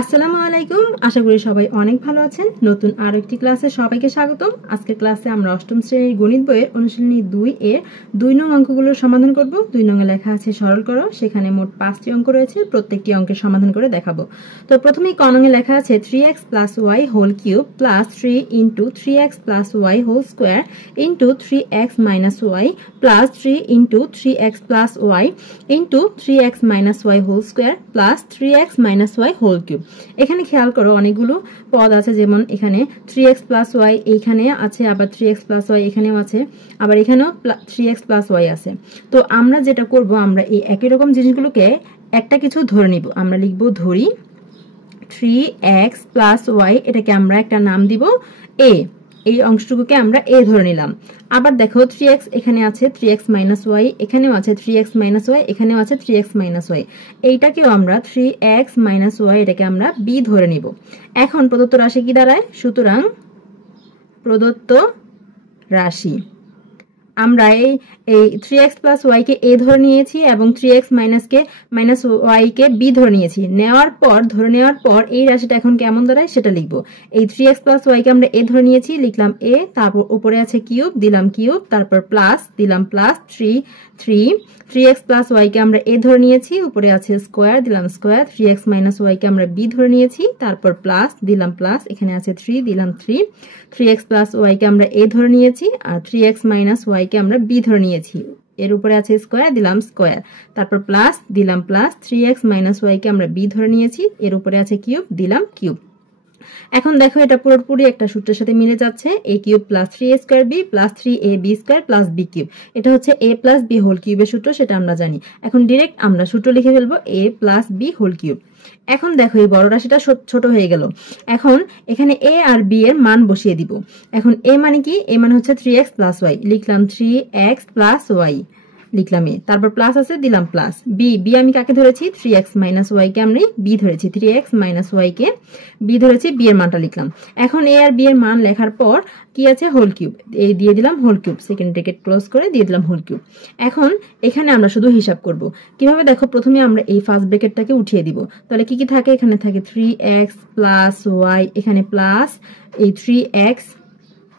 আসসালামু আলাইকুম। আশা করি সবাই অনেক ভালো আছেন। নতুন আরো একটি ক্লাসে সবাইকে স্বাগতম। আজকের ক্লাসে আমরা অষ্টম শ্রেণীর গণিত বইয়ের অনুশীলনী 2 এর 2 নং অঙ্কগুলোর সমাধান করব। 2 নং এ লেখা আছে সরল করো। সেখানে মোট 5টি অঙ্ক রয়েছে, প্রত্যেকটি অঙ্কের সমাধান করে দেখাবো। তো প্রথমেই ক নং এ লেখা আছে 3x + y whole cube plus 3 * 3x + y whole square into 3x - y plus 3 * 3x + y into 3x - y whole square plus 3x - y whole cube. এখানে খেয়াল করো অনেকগুলো পদ আছে, যেমন এখানে 3x + y এইখানে আছে, আবার 3x + y এখানেও আছে, আবার এখানেও 3x + y আছে। তো আমরা যেটা করব, আমরা এই একই রকম জিনিসগুলোকে একটা কিছু ধরে নিব। আমরা লিখব ধরি 3x + y, এটাকে আমরা একটা নাম দিব a। এই অংশটুকুকে আমরা a ধরে নিলাম। আবার দেখো 3x এখানে আছে, 3x - y এখানেও আছে, 3x - y এখানেও আছে, 3x - y এইটাকেও আমরা 3x - y এটাকে আমরা b ধরে নিব। এখন প্রদত্ত রাশি কি দাঁড়ায়? সুতরাং প্রদত্ত রাশি আমরা এই 3x + y কে a ধরে নিয়েছি এবং 3x - y কে b ধরে নিয়েছি। ধরে নেওয়ার পর এই রাশিটা এখন কেমন দাঁড়ায় সেটা লিখব। এই 3x + y কে আমরা a ধরে নিয়েছি, লিখলাম a, তারপর উপরে আছে কিউব, দিলাম কিউব, তারপর প্লাস, দিলাম প্লাস 3x + y কে আমরা a ধরে নিয়েছি, উপরে আছে স্কয়ার, দিলাম স্কয়ার, 3x - y কে আমরা b ধরে নিয়েছি, তারপর প্লাস, দিলাম প্লাস, এখানে আছে 3, দিলাম 3x + y কে আমরা a ধরে নিয়েছি, আর 3x - y কে আমরা b ধরে নিয়েছি, এর উপরে আছে স্কয়ার, দিলাম স্কয়ার, তারপর প্লাস, দিলাম প্লাস, 3x - y কে আমরা b ধরে নিয়েছি, এর উপরে আছে কিউব, দিলাম কিউব। এখন দেখো এটা পুরোপুরি একটা সূত্রের সাথে মিলে যাচ্ছে, a cube plus 3a² plus 3ab² plus b cube. এটা হচ্ছে a প্লাস b হোল কিউবের সূত্র, সেটা আমরা জানি। এখন ডিরেক্ট আমরা সূত্র লিখে ফেলবো a plus b whole cube. এখন দেখো এই বড় রাশিটা ছোট হয়ে গেল। এখন এখানে a আর b এর মান বসিয়ে দিব। এখন a মানে কি? a মানে হচ্ছে 3x + y, লিখলাম 3x + y, লিখলাম a, তারপর প্লাস আছে, দিলাম প্লাস। b আমি কাকে ধরেছি? 3x - y কে আমি b ধরেছি, 3x - y কে b ধরেছি, b এর মানটা লিখলাম। এখন a আর b এর মান লেখার পর কি আছে? হোল কিউব, এই দিয়ে দিলাম whole cube, second bracket close করে দিয়ে দিলাম হোল কিউব। এখন এখানে আমরা শুধু হিসাব করব কিভাবে, দেখো প্রথমে আমরা এই ফার্স্ট ব্র্যাকেটটাকে উঠিয়ে দিব। তাহলে কি কি থাকে? এখানে থাকে 3x + y, এখানে প্লাস এই 3x,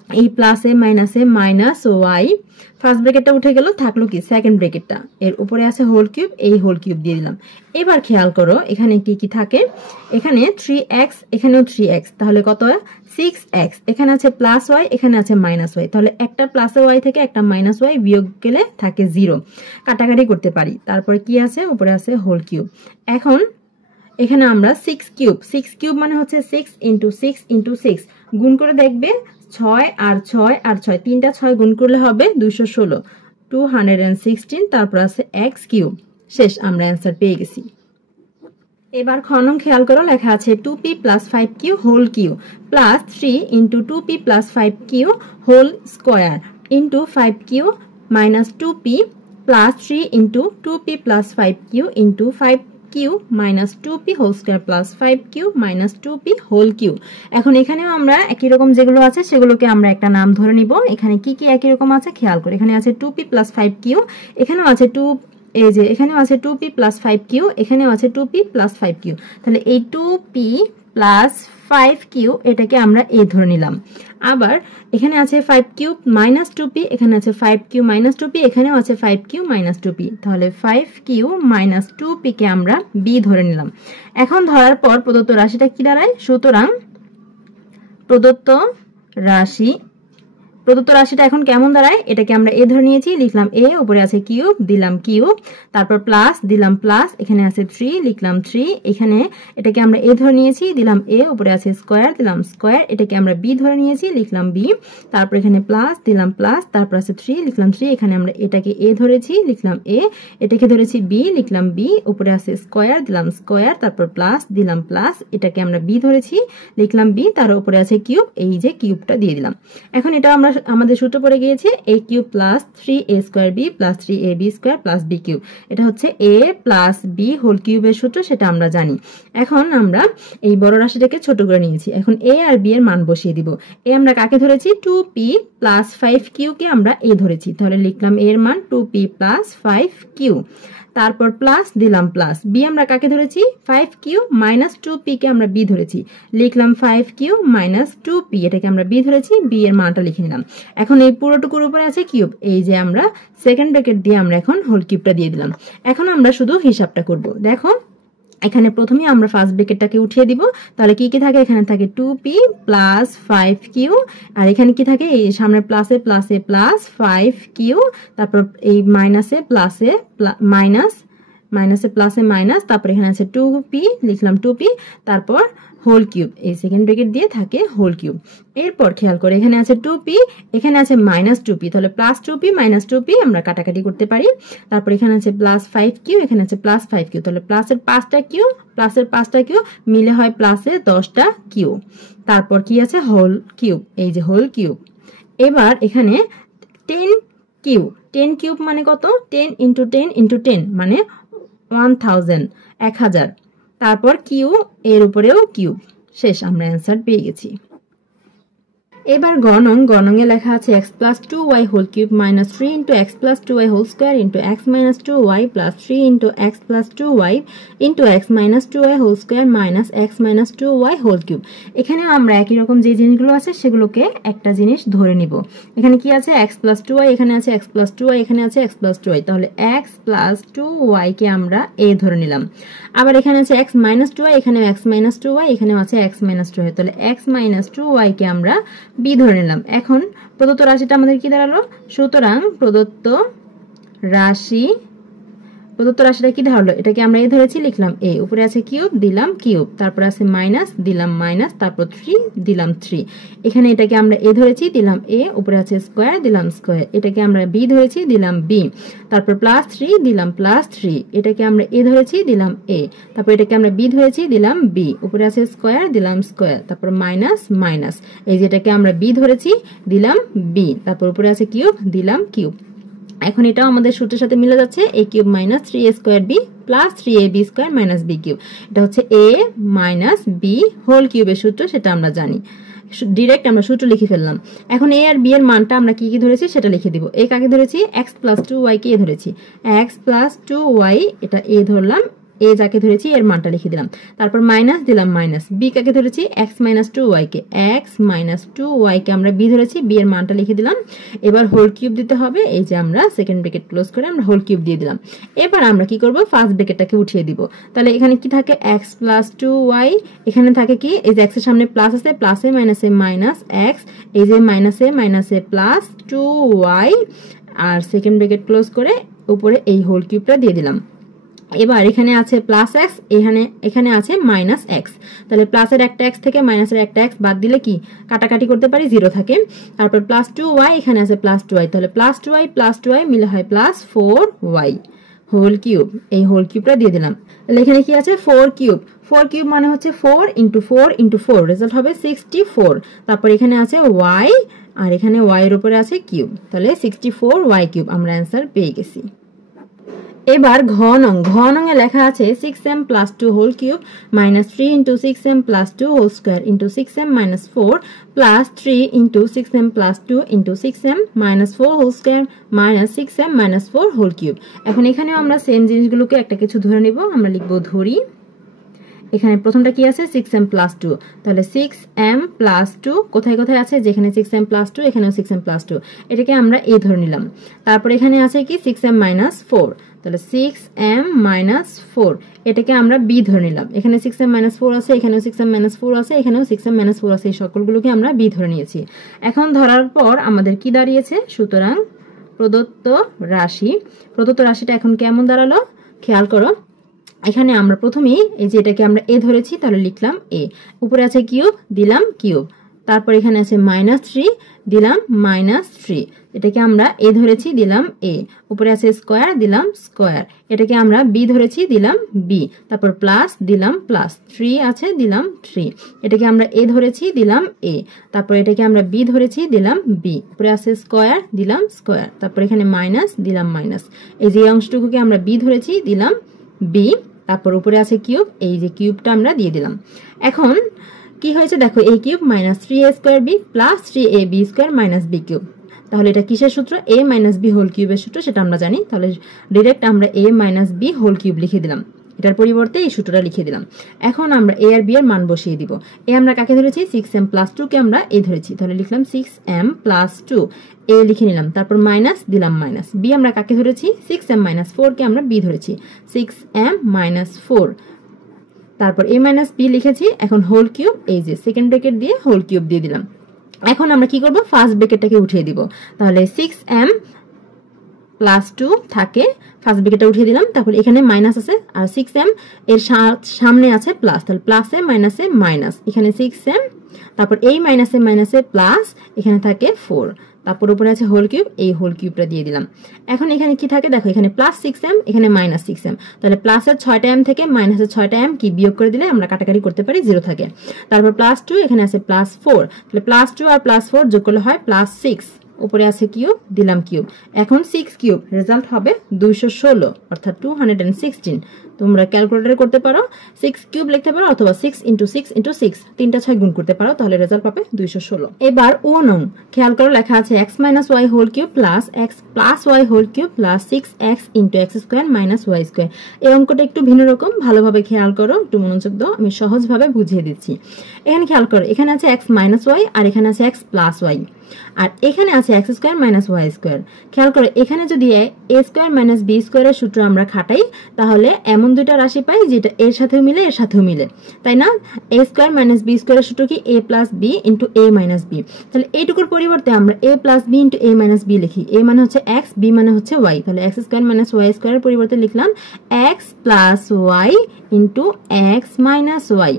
এই প্লাসে মাইনাসে মাইনাস y, ফার্স্ট ব্র্যাকেটটা উঠে গেল, থাকলো কি? সেকেন্ড ব্র্যাকেটটা, এর উপরে আছে হোল কিউব, এই হোল কিউব দিয়ে দিলাম। এবার খেয়াল করো এখানে কি কি থাকে। এখানে 3x, এখানেও 3x, তাহলে কত? 6x, এখানে আছে প্লাস y, এখানে আছে মাইনাস y, তাহলে একটা প্লাস y থেকে একটা মাইনাস y বিয়োগ গেলে থাকে 0, কাটাকাটি করতে পারি। তারপরে কি আছে? উপরে আছে হোল কিউব। এখন এখানে আমরা 6 কিউব মানে হচ্ছে 6 * 6 * 6 গুণ করে দেখবে, 6 আর 6 আর 6, তিনটা 6 গুণ করলে হবে 216, 216, তারপর আছে x কিউব। শেষ, আমরা অ্যান্সার পেয়ে গেছি। এবার খ নং খেয়াল করো, লেখা আছে 2p + 5q whole cube plus 3 * 2p + 5q whole square into 5q - 2p plus 3 * 2p + 5q into 5q - 2p whole square plus 5q - 2p whole cube. এখন এখানেও আমরা একই রকম যেগুলো আছে সেগুলোকে আমরা একটা নাম ধরে নিব। এখানে কি কি একই রকম আছে খেয়াল করে, এখানে আছে 2p + 5q, এখানেও আছে এই যে এখানেও আছে 2p + 5q, এখানেও আছে 2p + 5q, তাহলে এই 2p + 5q এটাকে আমরা a ধরে নিলাম। আবার এখানে আছে 5q - 2p, এখানে আছে 5q - 2p, এখানেও আছে 5q - 2p, তাহলে 5q - 2p কে আমরা b ধরে নিলাম। এখন ধরার পর প্রদত্ত রাশিটা কি দাঁড়ায়? সুতরাং প্রদত্ত রাশিটা এখন কেমন দাঁড়ায়? এটাকে আমরা a ধরে নিয়েছি, লিখলাম a, উপরে আছে কিউব, দিলাম কিউব, তারপর প্লাস, দিলাম প্লাস, এখানে আছে 3, লিখলাম 3, এখানে এটাকে আমরা a ধরে নিয়েছি, দিলাম a, উপরে আছে স্কয়ার, দিলাম স্কয়ার, এটাকে আমরা b ধরে নিয়েছি, লিখলাম b, তারপর এখানে প্লাস, দিলাম প্লাস, তারপর আছে 3, লিখলাম 3, এখানে আমরা এটাকে a ধরেছি, লিখলাম a, এটাকে ধরেছি b, লিখলাম b, উপরে আছে স্কয়ার, দিলাম স্কয়ার, তারপর প্লাস, দিলাম প্লাস, এটাকে আমরা b ধরেছি, লিখলাম b, তার উপরে আছে কিউব, এই যে কিউবটা দিয়ে দিলাম। এখন এটা আমরা আমাদের সূত্র পড়ে গিয়েছে a cube plus 3a² b plus 3ab² plus b cube. এটা হচ্ছে a প্লাস b হোল কিউবের সূত্র, সেটা আমরা জানি। এখন আমরা এই বড় রাশিটাকে ছোট করে নিয়েছি। এখন a আর b এর মান বসিয়ে দিব। a আমরা কাকে ধরেছি? 2p + 5q কে আমরা a ধরেছি, তাহলে লিখলাম a এর মান 2p + 5q। তারপর প্লাস দিলাম প্লাস বি আমরা কাকে ধরেছি 5q মাইনাস 2p কে আমরা বি ধরেছি লিখলাম 5q মাইনাস 2p এটাকে আমরা বি ধরেছি বি এর মানটা লিখে নিলাম এখন এই পুরোটুকুর উপরে আছে কিউব এই যে আমরা সেকেন্ড ব্র্যাকেট দিয়ে আমরা এখন হোল কিউবটা দিয়ে দিলাম এখন আমরা শুধু হিসাবটা করব দেখো এখানে প্রথমে আমরা ফার্স্ট ব্র্যাকেটটাকে উঠিয়ে দিব তাহলে কি কি থাকে এখানে থাকে 2p প্লাস 5q আর এখানে কি থাকে এই সামনে প্লাসে প্লাসে প্লাস 5q তারপর এই মাইনাসে প্লাসে মাইনাস মাইনাসে প্লাসে মাইনাস তারপর এখানে আছে 2p লিখলাম 2p তারপর হোল কিউব এই সেকেন্ড ব্র্যাকেট দিয়ে থাকে হোল কিউব এরপর খেয়াল করে এখানে আছে 2p এখানে আছে মাইনাস 2p তাহলে প্লাস 2p মাইনাস 2p আমরা কাটাকাটি করতে পারি তারপর এখানে আছে প্লাস 5q এখানে আছে প্লাস 5q তাহলে প্লাসের 5টা q প্লাসের 5টা q মিলে হয় প্লাসের 10টা q তারপর কি আছে হোল কিউব এই যে হোল কিউব এবার এখানে 10 কিউব মানে কত 10 ইনটু 10 ইনটু 10 মানে 1000 তারপর কিউ এর উপরেও কিউব শেষ আমরা অ্যান্সার পেয়ে গেছি এবার গণং এ লেখা আছে x plus 2y whole cube minus 3 into x plus 2y whole square into x minus 2y plus 3 into x plus 2y into x minus 2y whole square minus x minus 2y whole cube এখানে আমরা একই রকম যে জিনিসগুলো আছে সেগুলোকে একটা জিনিস ধরে নিব এখানে কি আছে x plus 2y এখানে আছে x plus 2y এখানে আছে x plus 2y তাহলে x plus 2y কে আমরা a ধরে নিলাম আবার এখানে আছে x minus 2y এখানে x minus 2y এখানেও আছে x minus 2y তাহলে x minus 2y কে আমরা বি ধরে নিলাম এখন প্রদত্ত রাশিটা আমাদের কি দাঁড়ালো সুতরাং প্রদত্ত রাশিটা কি দাঁড়ালো এটাকে আমরা এ ধরেছি লিখলাম এ উপরে আছে কিউব দিলাম কিউব তারপর আছে মাইনাস দিলাম মাইনাস তারপর 3 দিলাম 3 এখানে এটাকে আমরা এ ধরেছি দিলাম এ উপরে আছে স্কয়ার দিলাম স্কয়ার এটাকে আমরা বি ধরেছি দিলাম বি তারপর প্লাস 3 দিলাম প্লাস 3 এটাকে আমরা এ ধরেছি দিলাম এ তারপর এটাকে আমরা বি ধরেছি দিলাম বি উপরে আছে স্কয়ার দিলাম স্কয়ার তারপর মাইনাস মাইনাস এই যেটাকে আমরা বি ধরেছি দিলাম বি তারপর উপরে আছে কিউব দিলাম কিউব এখন এটাও আমাদের সূত্রের সাথে মিলে যাচ্ছে a cube minus 3a square b plus 3ab square minus b cube এটা হচ্ছে a মাইনাস b হোল কিউবের সূত্র সেটা আমরা জানি ডাইরেক্ট আমরা সূত্র লিখে ফেললাম এখন a আর b এর মানটা আমরা কি কি ধরেছি সেটা লিখে দিব a কাকে ধরেছি x plus 2y কে ধরেছি x plus 2y এটা a ধরলাম a যাকে ধরেছি এর মানটা লিখে দিলাম তারপর মাইনাস দিলাম মাইনাস b কাকে ধরেছি x minus 2y কে x minus 2y কে আমরা b ধরেছি b এর মানটা লিখে দিলাম এবার হোল কিউব দিতে হবে এই যে আমরা সেকেন্ড ব্র্যাকেট ক্লোজ করে আমরা হোল কিউব দিয়ে দিলাম এবার আমরা কি করব ফার্স্ট ব্র্যাকেটটাকে উঠিয়ে দিব তাহলে এখানে কি থাকে x plus 2y এখানে থাকে কি এই যে x এর সামনে প্লাস আছে প্লাসে মাইনাসে মাইনাস x এই যে মাইনাসে মাইনাসে প্লাস 2y আর সেকেন্ড ব্র্যাকেট ক্লোজ করে উপরে এই হোল কিউবটা দিয়ে দিলাম এবার এখানে আছে প্লাস x এখানে আছে মাইনাস x তাহলে প্লাসের একটা x থেকে মাইনাসের একটা x বাদ দিলে কি কাটাকাটি করতে পারি 0 থাকে তারপর প্লাস 2y এখানে আছে প্লাস 2y তাহলে প্লাস 2y মিলে হয় প্লাস 4y হোল কিউব এই হোল কিউবটা দিয়ে দিলাম তাহলে এখানে কি আছে 4 কিউব মানে হচ্ছে 4 into 4 into 4 রেজাল্ট হবে 64 তারপর এখানে আছে y আর এখানে y এর উপরে আছে কিউব তাহলে 64y কিউব আমরা অ্যানসার পেয়ে গেছি এবার ঘনং এ লেখা আছে 6m plus 2 whole cube minus 3 into 6m plus 2 whole square into 6m minus 4 plus 3 into 6m plus 2 into 6m minus 4 whole square minus 6m minus 4 whole cube এখন এখানেও আমরা সেম জিনিসগুলোকে একটা কিছু ধরে নিব আমরা লিখব ধরি এখানে প্রথমটা কি আছে 6m plus 2 তাহলে 6m plus 2 কোথায় কোথায় আছে যেখানে 6m plus 2 এখানেও 6m plus 2 এটাকে আমরা a ধরে নিলাম তারপর এখানে আছে কি 6m minus 4 তাহলে 6m minus 4 এটাকে আমরা b ধরে নিলাম এখানে 6m minus 4 আছে এখানেও 6m minus 4 আছে এখানেও 6m minus 4 আছে এই সকলগুলোকে আমরা b ধরে নিয়েছি এখন ধরার পর আমাদের কি দাঁড়িয়েছে সুতরাং প্রদত্ত রাশিটা এখন কেমন দাঁড়ালো খেয়াল করো এখানে আমরা প্রথমেই এই যে এটাকে আমরা a ধরেছি তাহলে লিখলাম a উপরে আছে কিউব দিলাম কিউব তারপর এখানে আছে -3 দিলাম -3 এটাকে আমরা a ধরেছি দিলাম a উপরে আছে স্কয়ার দিলাম স্কয়ার এটাকে আমরা b ধরেছি দিলাম b তারপর প্লাস দিলাম প্লাস 3 আছে দিলাম 3 এটাকে আমরা a ধরেছি দিলাম a তারপর এটাকে আমরা b ধরেছি দিলাম b উপরে আছে স্কয়ার দিলাম স্কয়ার তারপর এখানে মাইনাস দিলাম মাইনাস এই যে অংশটুকুকে আমরা b ধরেছি দিলাম b তারপর উপরে আছে কিউব এই যে কিউবটা আমরা দিয়ে দিলাম এখন কি হয়েছে দেখো a cube -3a square b plus 3ab square minus b cube তাহলে এটা কিসের সূত্র? a মাইনাস বি হোল কিউবের সূত্র, সেটা আমরা জানি। তাহলে ডিরেক্ট আমরা a minus B whole cube লিখে দিলাম, এটার পরিবর্তে এই সূত্রটা লিখে দিলাম। এখন আমরা a আর b এর মান বসিয়ে দিব। a আমরা কাকে ধরেছি? 6m প্লাস 2 কে আমরা a ধরেছি, তাহলে লিখলাম 6m প্লাস 2, a লিখে নিলাম, তারপর মাইনাস দিলাম মাইনাস। b আমরা কাকে ধরেছি? 6m মাইনাস 4 কে আমরা b ধরেছি, 6m মাইনাস 4, তারপর a মাইনাস b লিখেছি। এখন হোল কিউব, এই যে সেকেন্ড ব্র্যাকেট দিয়ে হোল কিউব দিয়ে দিলাম। এখন আমরা কি করব? ফার্স্ট ব্র্যাকেটটাকে উঠিয়ে দিব, তাহলে 6m প্লাস 2 থাকে, ফার্স্ট ব্র্যাকেটটা উঠিয়ে দিলাম, তারপর এখানে মাইনাস আছে আর 6m এর সামনে আছে প্লাস, তাহলে প্লাসে মাইনাসে মাইনাস, এখানে 6m, তারপর এই মাইনাসে মাইনাসে প্লাস, এখানে থাকে 4, তারপর উপরে আছে হোল কিউব, এই হোল কিউবটা দিয়ে দিলাম। এখন এখানে কি থাকে দেখো, এখানে প্লাস 6m, এখানে মাইনাস 6m, তাহলে প্লাসের 6টা m থেকে মাইনাসের 6টা m কি বিয়োগ করে দিলে আমরা কাটাকাটি করতে পারি, 0 থাকে। তারপর প্লাস 2, এখানে আছে প্লাস 4, তাহলে প্লাস 2 আর প্লাস 4 যোগ করলে হয় প্লাস 6, উপরে আছে কিউব, দিলাম কিউব। এখন 6 কিউব রেজাল্ট হবে 216, অর্থাৎ 216। তোমরা ক্যালকুলেটরে করতে পারো, 6 কিউব লিখতে পারো অথবা 6 ইন্টু 6 ইন্টু 6 তিনটা 6 গুণ করতে পারো, তাহলে রেজাল্ট পাবে 216। এবার ও নং খেয়াল করো, লেখা আছে x minus Y whole cube plus x plus Y whole cube plus 6x into X square minus Y square. এই অঙ্কটা একটু ভিন্ন রকম, ভালোভাবে খেয়াল করো, একটু মনোযোগ দাও, আমি সহজভাবে বুঝিয়ে দিচ্ছি। এখানে খেয়াল করো, এখানে আছে x মাইনাস ওয়াই আর এখানে আছে x প্লাস ওয়াই, আর এখানে আছে X square minus Y square. খেয়াল করো, এখানে যদি এ স্কোয়ার মাইনাস বি স্কোয়ারের সূত্র আমরা খাটাই, তাহলে এমন দুইটা রাশি পাই যেটা এর সাথেও মিলে এর সাথেও মিলে, তাই না? এ স্কোয়ার মাইনাস বি স্কোয়ারের সূত্র কি? এ প্লাস বি ইন্টু এ মাইনাস বি। তাহলে এইটুকুর পরিবর্তে আমরা এ প্লাস বি ইন্টু এ মাইনাস বি লিখি। এ মানে হচ্ছে এক্স, বি মানে হচ্ছে ওয়াই, তাহলে এক্স স্কোয়ার মাইনাস ওয়াই স্কোয়ারের পরিবর্তে লিখলাম X plus Y into X minus Y.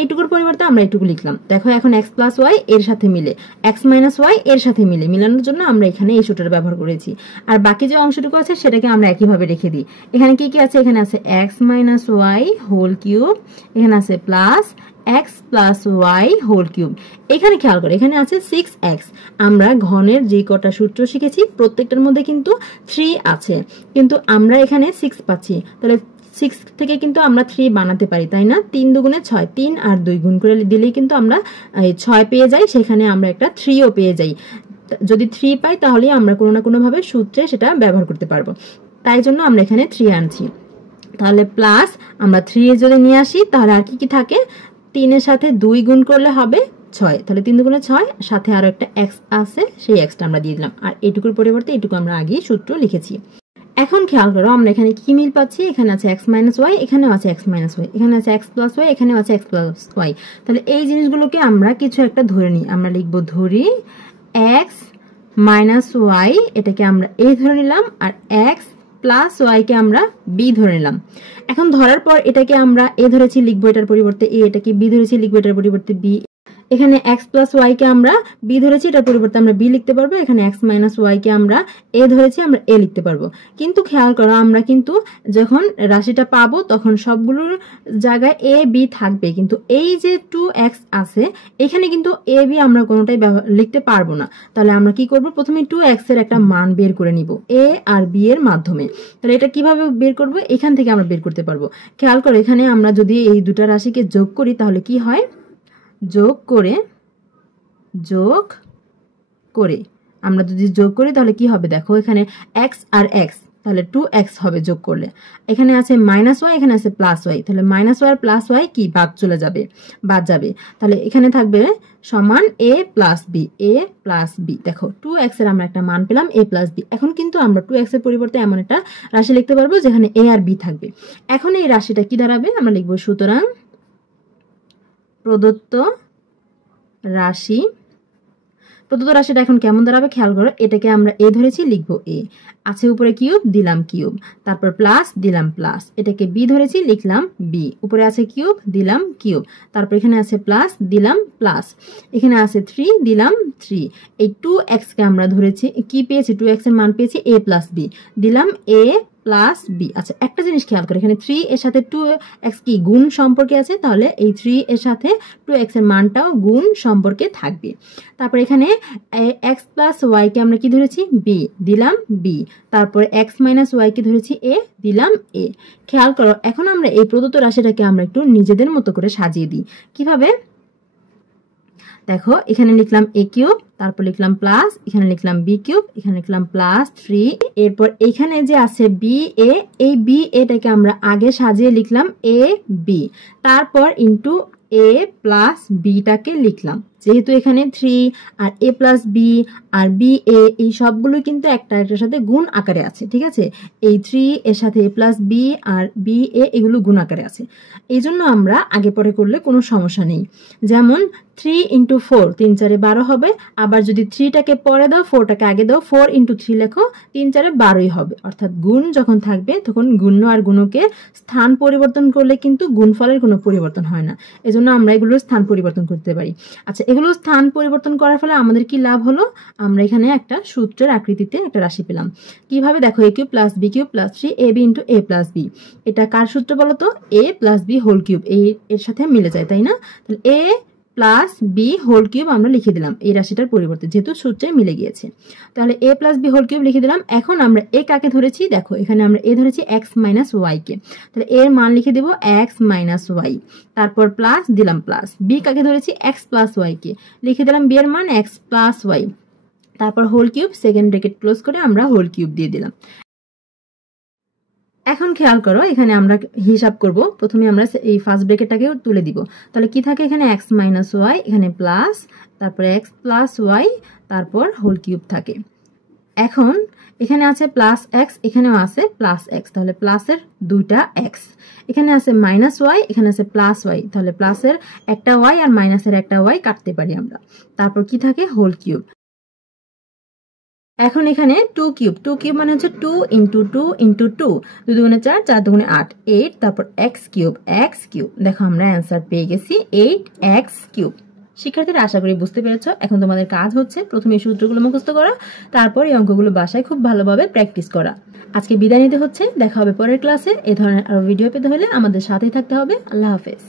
এইটুকুর পরিবর্তে আমরা এইটুকু লিখলাম। দেখো এখন এক্স প্লাস ওয়াই এর সাথে মিলে, এক্স মাইনাস ওয়াই এর সাথে মিলে, মিলানোর জন্য আমরা এখানে এই সূত্রটা ব্যবহার করেছি। আর বাকি যে অংশটুকু আছে সেটাকে আমরা একইভাবে রেখে দিই। এখানে কি কি আছে? এখানে আছে X minus Y whole cube, এখানে আছে plus X plus Y whole cube. এখানে খেয়াল করো, এখানে আছে 6x। আমরা ঘনের যে কটা সূত্র শিখেছি প্রত্যেকটার মধ্যে কিন্তু 3 আছে, কিন্তু আমরা এখানে 6 পাচ্ছি, তাহলে 6 থেকে কিন্তু আমরা 3 বানাতে পারি, তাই না? 3 দুগুণে 6, 3 আর 2 গুণ করে দিলেই কিন্তু আমরা 6 পেয়ে যাই, সেখানে আমরা একটা 3ও পেয়ে যাই। যদি 3 পাই তাহলে আমরা কোনো না কোনো ভাবে সূত্রে সেটা ব্যবহার করতে পারবো, তাই জন্য আমরা এখানে 3 আনছি। তাহলে প্লাস আমরা 3 যদি নিয়ে আসি তাহলে আর কি কি থাকে? 3 এর সাথে 2 গুণ করলে হবে 6, তাহলে 3 দুগুণে 6, সাথে আরো একটা x আছে, সেই xটা আমরা দিয়ে দিলাম। আর এটুকুর পরিবর্তে এটুকু আমরা আগেই সূত্র লিখেছি। এখন খেয়াল করো, আমরা এখানে কি মিল পাচ্ছি? এখানে আছে x মাইনাস ওয়াই, এখানেও আছে x মাইনাস ওয়াই, এখানে আছে x প্লাস ওয়াই, এখানেও আছে x প্লাস ওয়াই। তাহলে এই জিনিসগুলোকে আমরা কিছু একটা ধরে নিই। আমরা লিখবো ধরি x মাইনাস ওয়াই, এটাকে আমরা a ধরে নিলাম, আর x প্লাস ওয়াই কে আমরা b ধরে নিলাম। এখন ধরার পর এটাকে আমরা a ধরেছি, লিখবো এটার পরিবর্তে a, এটাকে b ধরেছি, লিখবো এটার পরিবর্তে b। এখানে x প্লাস ওয়াই কে আমরা b ধরেছি, এটার পরিবর্তে আমরা b লিখতে পারবো। এখানে x মাইনাস ওয়াই কে আমরা a ধরেছি, আমরা a লিখতে পারবো। কিন্তু খেয়াল করো, আমরা কিন্তু যখন রাশিটা পাবো তখন সবগুলোর জায়গায় a b থাকবে, কিন্তু এই যে 2x আছে এখানে কিন্তু a b আমরা কোনোটাই লিখতে পারবো না। তাহলে আমরা কি করব? প্রথমে 2x এর একটা মান বের করে নিব a আর b এর মাধ্যমে। তাহলে এটা কিভাবে বের করব? এখান থেকে আমরা বের করতে পারবো। খেয়াল করো, এখানে আমরা যদি এই দুটা রাশিকে যোগ করি তাহলে কি হয়? যোগ করে আমরা যদি যোগ করি তাহলে কি হবে? দেখো এখানে x আর x, তাহলে 2x হবে যোগ করলে। এখানে আছে মাইনাস ওয়াই, এখানে আছে প্লাস ওয়াই, তাহলে মাইনাস ওয়াই আর প্লাস ওয়াই কি বাদ চলে যাবে, বাদ যাবে। তাহলে এখানে থাকবে সমান a plus B, a plus B. দেখো 2x এর আমরা একটা মান পেলাম a প্লাস বি। এখন কিন্তু আমরা 2x এর পরিবর্তে এমন একটা রাশি লিখতে পারবো যেখানে a আর b থাকবে। এখন এই রাশিটা কি দাঁড়াবে? আমরা লিখবো সুতরাং প্রদত্ত রাশিটা এখন কেমন দাঁড়াবে? খেয়াল করো, এটাকে আমরা a ধরেছি, লিখবো a, আছে উপরে কিউব, দিলাম কিউব, তারপর প্লাস, দিলাম প্লাস, এটাকে b ধরেছি, লিখলাম b, উপরে আছে কিউব, দিলাম কিউব, তারপর এখানে আছে প্লাস, দিলাম প্লাস, এখানে আছে 3, দিলাম 3। এই 2x কে আমরা ধরেছি, কি পেয়েছি? 2x এর মান পেয়েছি a প্লাস b, দিলাম a প্লাস বি। আচ্ছা, একটা জিনিস খেয়াল করে, এখানে 3 এর সাথে 2x কি গুণ সম্পর্কে আছে, তাহলে এই 3 এর সাথে 2x এর মানটাও গুণ সম্পর্কে থাকবে। তারপর এখানে x প্লাস ওয়াই কে আমরা কি ধরেছি? b, দিলাম b, তারপর x মাইনাস ওয়াই কে ধরেছি a, দিলাম a। খেয়াল করো, এখন আমরা এই প্রদত্ত রাশিটাকে আমরা একটু নিজেদের মতো করে সাজিয়ে দিই। কিভাবে? দেখো এখানে লিখলাম a কিউব, তারপর লিখলাম প্লাস, এখানে লিখলাম b কিউব, এখানে লিখলাম প্লাস 3, এরপর এখানে যে আছে ba, এই ba টাকে আমরা আগে সাজিয়ে লিখলাম a b, তারপর ইনটু a প্লাস b টাকে লিখলাম। যেহেতু এখানে 3 আর a প্লাস b আর b a এই সবগুলো কিন্তু একটা একটার সাথে গুণ আকারে আছে, ঠিক আছে? এই 3 এর সাথে a প্লাস b আর b a এগুলো গুণ আকারে আছে, এই জন্য আমরা আগে পরে করলে কোনো সমস্যা নেই। যেমন 3 ইন্টু 4, 3 4 12 হবে। আবার যদি 3টাকে পরে দাও, 4টাকে আগে দাও, 4 ইন্টু 3 লেখো, 3 4 12ই হবে। অর্থাৎ গুণ যখন থাকবে তখন গুণ্য আর গুণকের স্থান পরিবর্তন করলে কিন্তু গুণফলের কোনো পরিবর্তন হয় না, এজন্য আমরা এগুলোর স্থান পরিবর্তন করতে পারি। আচ্ছা, এগুলো স্থান পরিবর্তন করার ফলে আমাদের কি লাভ হলো? আমরা এখানে একটা সূত্রের আকৃতিতে একটা রাশি পেলাম। কিভাবে? দেখো a cube plus b cube plus 3ab into a plus b, এটা কার সূত্র বলো তো? a plus b whole cube, এর সাথে মিলে যায়, তাই না? তাহলে a plus B whole cube আমরা লিখে দিলাম এই রাশিটার পরিবর্তে, যেহেতু সূত্রে মিলে গিয়েছে। তাহলে a plus B whole cube লিখে দিলাম। এখন আমরা a কাকে ধরেছি? দেখো এখানে আমরা a ধরেছি x মাইনাস ওয়াই কে, তাহলে এর মান লিখে দেব x মাইনাস ওয়াই, তারপর প্লাস দিলাম প্লাস। b কাকে ধরেছি? x প্লাস ওয়াই কে, লিখে দিলাম b এর মান x প্লাস ওয়াই, তারপর whole cube, second bracket close করে আমরা হোল কিউব দিয়ে দিলাম। এখন খেয়াল করো, এখানে আমরা হিসাব করব। প্রথমে আমরা এই ফার্স্ট ব্র্যাকেটটাকে তুলে দিব। তাহলে কি থাকে এখানে? x মাইনাস ওয়াই, এখানে প্লাস, তারপরে x প্লাস ওয়াই, তারপর হোল কিউব থাকে। এখন এখানে আছে প্লাস x, এখানেও আছে প্লাস x, তাহলে প্লাসের দুইটা x। এখানে আছে মাইনাস ওয়াই, এখানে আছে প্লাস ওয়াই, তাহলে প্লাসের একটা ওয়াই আর মাইনাসের একটা ওয়াই কাটতে পারি আমরা। তারপর কি থাকে? Whole cube. এখন এখানে 2 কিউব, 2 কিউব মানে হচ্ছে 2 ইন্টু 2 ইন্টু 2, 2 দুগুণে 4, 4 দুগুণে 8, 8, তারপর এক্স কিউব, এক্স কিউব। দেখো আমরা অ্যান্সার পেয়ে গেছি 8x কিউব। শিক্ষার্থীরা আশা করি বুঝতে পেরেছো। এখন তোমাদের কাজ হচ্ছে প্রথমে এই সূত্রগুলো মুখস্থ করা, তারপর এই অঙ্কগুলো বাসায় খুব ভালোভাবে প্র্যাকটিস করা। আজকে বিদায় নিতে হচ্ছে, দেখা হবে পরের ক্লাসে। এই ধরনের আরো ভিডিও পেতে হলে আমাদের সাথেই থাকতে হবে। আল্লাহ হাফেজ।